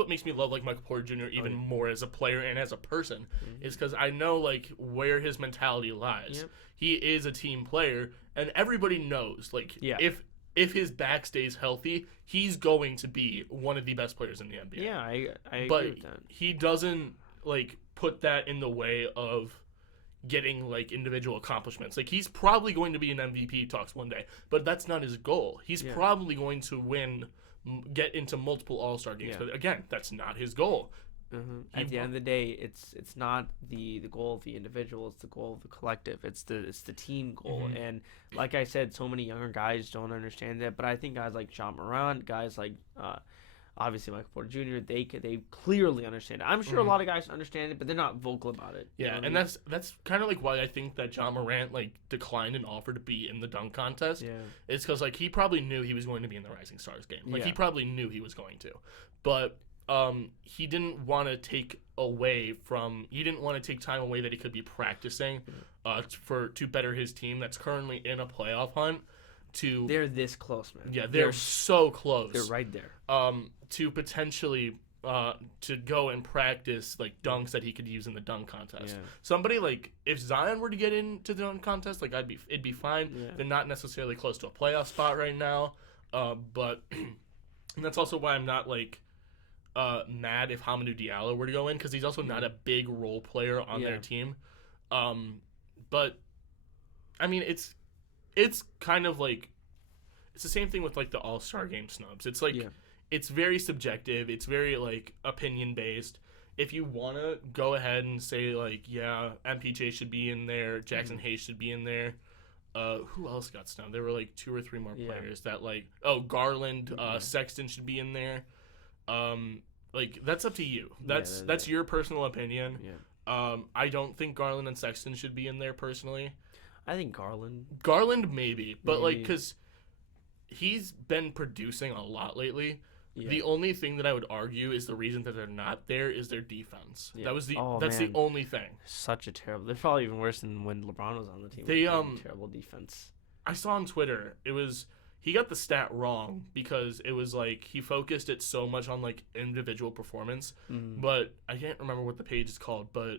makes me love like Michael Porter Jr. even more as a player and as a person, is because I know like where his mentality lies. Yep. He is a team player, and everybody knows like if his back stays healthy, he's going to be one of the best players in the NBA. Yeah, I agree with that. But he doesn't like put that in the way of getting like individual accomplishments. Like he's probably going to be in MVP talks one day, but that's not his goal. He's probably going to get into multiple All-Star games, but again, that's not his goal. At the end of the day, it's not the goal of the individual, it's the goal of the collective. It's the team goal. And like I said, so many younger guys don't understand that, but I think guys like John Morant, guys like obviously Michael Porter Jr., they clearly understand it. I'm sure a lot of guys understand it, but they're not vocal about it. Yeah, and that's kind of like why I think that John Morant like declined an offer to be in the dunk contest. Yeah, it's because like he probably knew he was going to be in the Rising Stars game. Like he probably knew he was going to, but he didn't want to take time away that he could be practicing to better his team that's currently in a playoff hunt. They're this close, man. Yeah, they're so close. They're right there. To potentially to go and practice like dunks that he could use in the dunk contest. Yeah. Somebody like if Zion were to get into the dunk contest, like it'd be fine. Yeah. They're not necessarily close to a playoff spot right now, but and that's also why I'm not like mad if Hamidou Diallo were to go in because he's also not a big role player on their team. But I mean it's kind of like it's the same thing with like the All-Star game snubs. It's like it's very subjective. It's very like opinion based. if you want to go ahead and say, like, yeah, MPJ should be in there, Jackson Hayes should be in there. Who else got snubbed? There were, like, 2 or 3 more players that, like, Garland, Sexton should be in there. Like, that's up to you. That's your personal opinion. Yeah. I don't think Garland and Sexton should be in there, personally. I think Garland. Garland, maybe. But, like, because he's been producing a lot lately. Yeah. The only thing that I would argue is the reason that they're not there is their defense. Yeah. That's the only thing. Such a terrible. They're probably even worse than when LeBron was on the team. They terrible defense. I saw on Twitter he got the stat wrong because it was like he focused it so much on like individual performance, but I can't remember what the page is called. But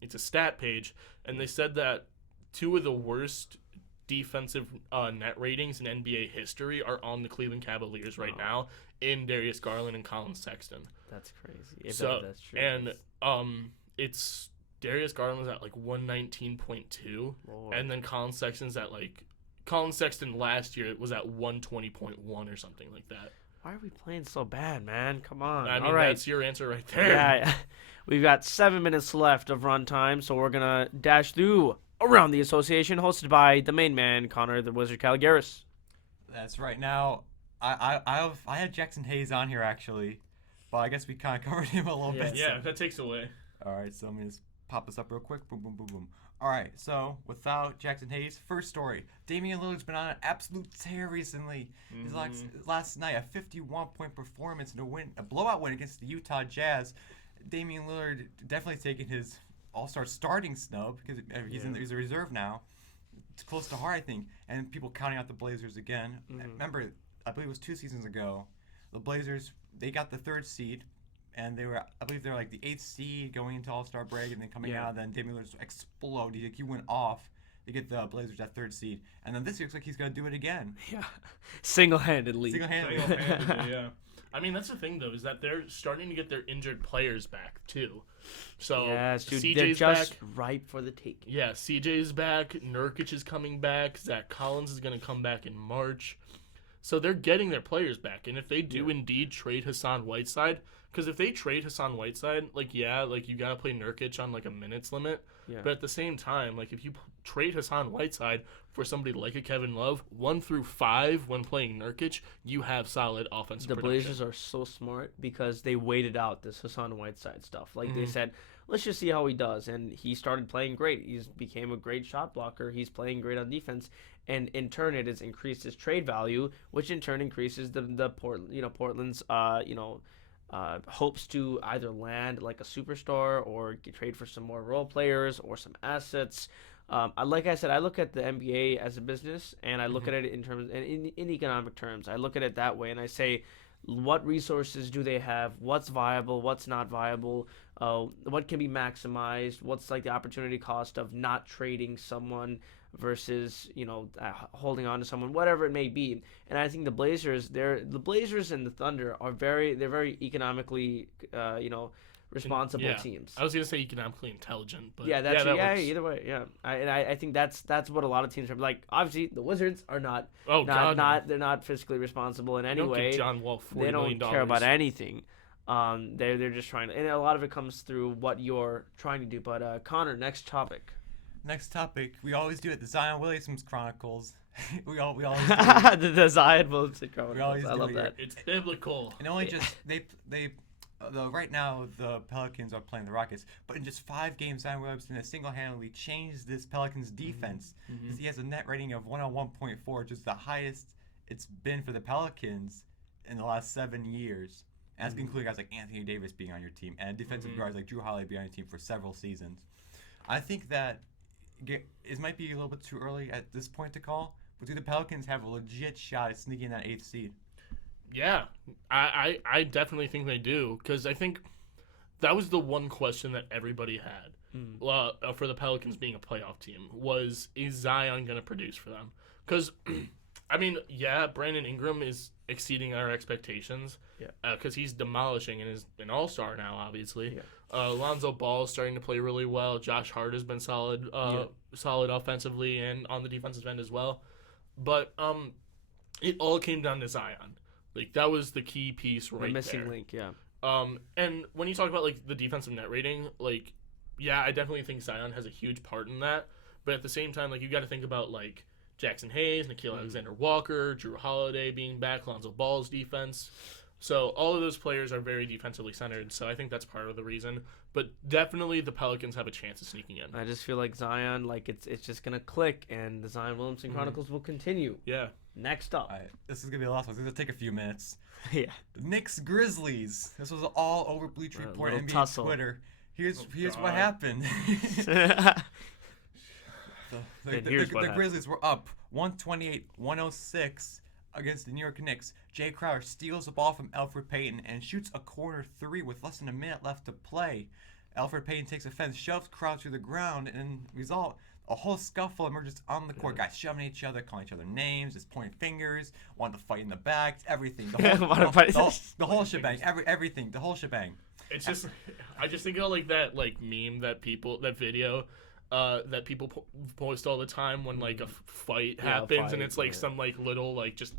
it's a stat page, and they said that 2 of the worst defensive net ratings in NBA history are on the Cleveland Cavaliers right now in Darius Garland and Colin Sexton. That's crazy. That's true. And it's Darius Garland's at like 119.2, and then Colin Sexton last year was at 120.1 or something like that. Why are we playing so bad, man? Come on. I mean, all right. That's your answer right there. Yeah, we've got 7 minutes left of runtime, so we're gonna dash through Around the Association, hosted by the main man, Connor the Wizard Caligaris. That's right. Now, I had Jackson Hayes on here actually, but I guess we kind of covered him a little bit. Yeah, that takes away. All right, so let me just pop this up real quick. Boom, boom, boom, boom. All right, so without Jackson Hayes, first story. Damian Lillard's been on an absolute tear recently. His last night, a 51-point performance and a blowout win against the Utah Jazz. Damian Lillard definitely taking his All-Star starting snub because he's a reserve now. It's close to heart, I think, and people counting out the Blazers again. Remember, I believe it was 2 seasons ago, the Blazers, they got the 3rd seed, and I believe they were like the 8th seed going into All-Star break, and then coming out, and then Damian Lillard exploded. He went off to get the Blazers that 3rd seed, and then this year looks like he's going to do it again. Yeah, single-handedly. Yeah. I mean, that's the thing, though, is that they're starting to get their injured players back, too. So, CJ's they're just back. ripe for the taking. Yeah, CJ's back. Nurkic is coming back. Zach Collins is going to come back in March. So they're getting their players back. And if they do indeed trade Hassan Whiteside, because if they trade Hassan Whiteside, you got to play Nurkic on, a minutes limit. Yeah. But at the same time, if you trade Hassan Whiteside for somebody like a Kevin Love, 1 through 5 when playing Nurkic, you have solid offensive production. The Blazers are so smart because they waited out this Hassan Whiteside stuff. They said, let's just see how he does. And he started playing great. He's became a great shot blocker. He's playing great on defense. And in turn, it has increased his trade value, which in turn increases Portland's hopes to either land like a superstar or trade for some more role players or some assets. Like I said, I look at the NBA as a business, and I look at it in economic terms. I look at it that way, and I say, what resources do they have? What's viable? What's not viable? What can be maximized? What's the opportunity cost of not trading someone versus holding on to someone, whatever it may be. And I think the Blazers and the Thunder are very economically responsible teams. I was gonna say economically intelligent, but either way, I think that's what a lot of teams are like. Obviously, the Wizards are not. They're not fiscally responsible in any way. Give John Wall $40 million. They don't care about anything. They're just trying to, and a lot of it comes through what you're trying to do. But Connor, next topic. Next topic, we always do it. The Zion Williamson Chronicles. we always do it. the Zion Williamson Chronicles. I love that. It's biblical. And only just right now the Pelicans are playing the Rockets, but in just 5 games, Zion Williamson has single-handedly changed this Pelicans defense. He has a net rating of 101.4, which is the highest it's been for the Pelicans in the last 7 years. And that's including guys like Anthony Davis being on your team and defensive guards like Drew Holiday being on your team for several seasons. I think that it might be a little bit too early at this point to call, but do the Pelicans have a legit shot at sneaking that 8th seed? Yeah, I definitely think they do, because I think that was the one question that everybody had for the Pelicans being a playoff team was, is Zion going to produce for them? Because, Brandon Ingram is exceeding our expectations because he's demolishing and is an all-star now, obviously. Yeah. Lonzo Ball is starting to play really well. Josh Hart has been solid offensively and on the defensive end as well. But it all came down to Zion. That was the key piece right there. The missing link, yeah. And when you talk about like the defensive net rating, like, yeah, I definitely think Zion has a huge part in that. But at the same time, like, you got to think about like Jackson Hayes, Nickeil Alexander-Walker, Drew Holiday being back, Lonzo Ball's defense. So all of those players are very defensively centered. So I think that's part of the reason. But definitely the Pelicans have a chance of sneaking in. I just feel like Zion, like it's just gonna click, and the Zion Williamson Chronicles will continue. Yeah. Next up, this is gonna be the last one. It's gonna take a few minutes. yeah. The Knicks Grizzlies. This was all over Bleacher Report, little NBA tussle. Twitter. Here's God. what happened. The Grizzlies were up 128-106 against the New York Knicks. Jay Crowder steals the ball from Elfrid Payton and shoots a corner three with less than a minute left to play. Elfrid Payton takes offense, shoves Crowder to the ground, and result, a whole scuffle emerges on the court. Guys shoving each other, calling each other names, just pointing fingers, wanting to fight in the back, everything. The whole shebang. Everything. The whole shebang. It's just, I just think of like that like meme that video that people post all the time when like a fight happens and it's like some like little like just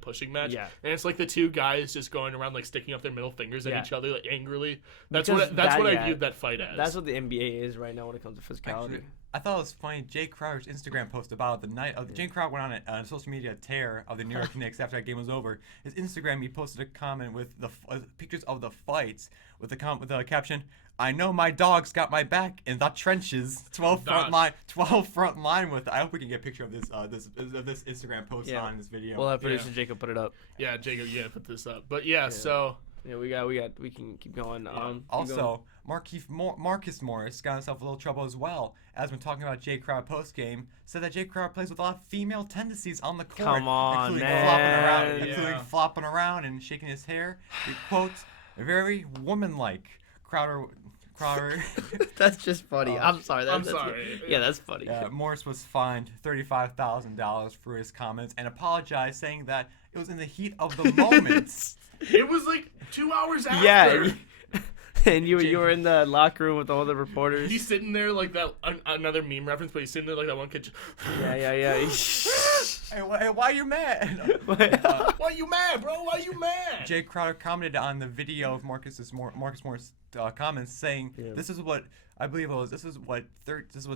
pushing match. Yeah. And it's like the two guys just going around like sticking up their middle fingers at each other like angrily. That's what I viewed that fight as. That's what the NBA is right now when it comes to physicality. Actually, I thought it was funny. Jay Crowder's Instagram post about the night of Jay Crowder went on a social media tear of the New York Knicks after that game was over. His Instagram, he posted a comment with the pictures of the fights with the caption, "I know my dog's got my back in the trenches." 12 front line with. I hope we can get a picture of this this Instagram post on this video. We'll have producer Jacob put it up. Yeah, Jacob, put this up. But so. Yeah, we can keep going. Also, Marcus Morris got himself a little trouble as well. As we're talking about Jay Crowder post game, said that Jay Crowder plays with a lot of female tendencies on the court, Come on, including flopping around and shaking his hair. He quotes, "Very woman-like." Crowder. That's just funny. I'm sorry. I'm sorry. Yeah, that's funny. Morris was fined $35,000 for his comments and apologized, saying that it was in the heat of the moment. It was like 2 hours after. Yeah. And you were in the locker room with all the reporters. He's sitting there like that. Another meme reference, but he's sitting there like that one kid. Yeah. Hey, why you mad? Why you mad, bro? Why you mad? Jay Crowder commented on the video of Marcus Morris' comments, saying, "This is what I believe it was. This is what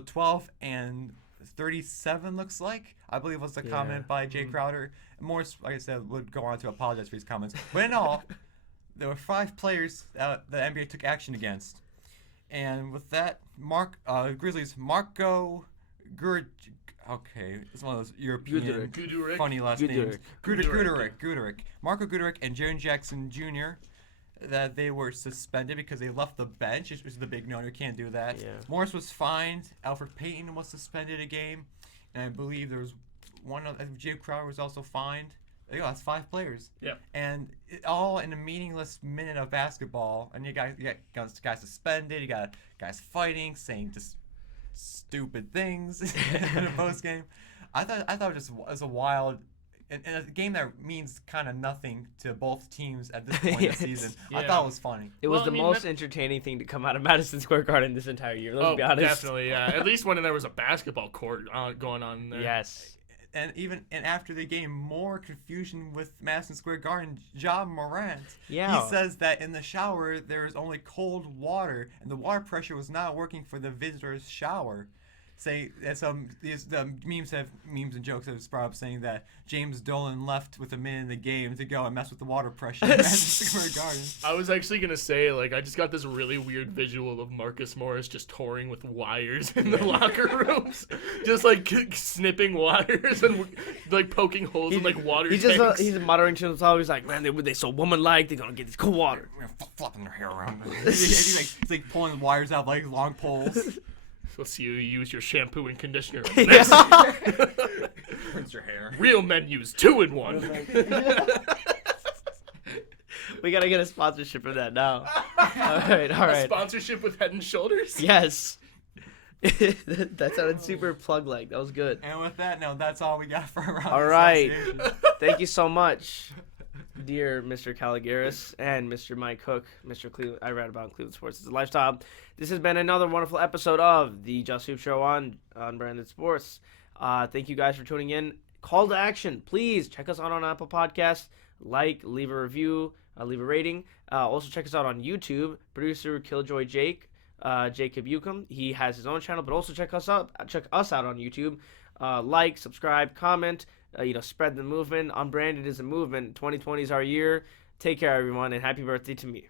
12 and 37 looks like." I believe was the comment by Jay Crowder. Morris, like I said, would go on to apologize for his comments. But in all, there were 5 players that the NBA took action against. And with that, Grizzlies, Marco okay, it's one of those European funny last names. Guduric. Marco Guduric and Jaren Jackson Jr., that they were suspended because they left the bench, which is the big no, you can't do that. Yeah. Morris was fined. Elfrid Payton was suspended a game. And I believe there was Jay Crowder was also fined. That's 5 players. Yeah. And all in a meaningless minute of basketball. And you got guys suspended. You got guys fighting, saying just stupid things in a post game. I thought it was a wild. In a game that means kind of nothing to both teams at this point in the season, I thought it was funny. It was most entertaining thing to come out of Madison Square Garden this entire year. Let's be honest. Definitely, yeah. At least when there was a basketball court going on there. Yes. And after the game, more confusion with Madison Square Garden. Ja Morant. Yeah. He says that in the shower there's only cold water, and the water pressure was not working for the visitors' shower. The memes and jokes have brought up saying that James Dolan left with a minute in the game to go and mess with the water pressure in Madison Square Garden. I was actually gonna say, like, I just got this really weird visual of Marcus Morris just touring with wires in the locker rooms, just like snipping wires and like poking holes in like water tanks. He's muttering to himself. He's like, "Man, they so woman-like. They're gonna get this cold water." Flopping their hair around. He's like pulling wires out like long poles. Let's see you use your shampoo and conditioner. Rinse your hair. Real men use 2-in-1. We gotta get a sponsorship for that now. All right. A sponsorship with Head and Shoulders? Yes. That sounded super plug-like. That was good. And with that, that's all we got for our round. All right. Thank you so much, dear Mr. Caligaris and Mr. Mike Hook, Mr. Cleveland. I read about Cleveland Sports as a Lifestyle. This has been another wonderful episode of the Just Hoop Show on Branded Sports. Thank you guys for tuning in. Call to action. Please check us out on Apple Podcasts. Leave a review. leave a rating. Also check us out on YouTube. Producer Killjoy Jacob Yukum. He has his own channel, but also check us out. Check us out on YouTube. Like, subscribe, comment. Spread the movement. Unbranded is a movement. 2020 is our year. Take care, everyone, and happy birthday to me.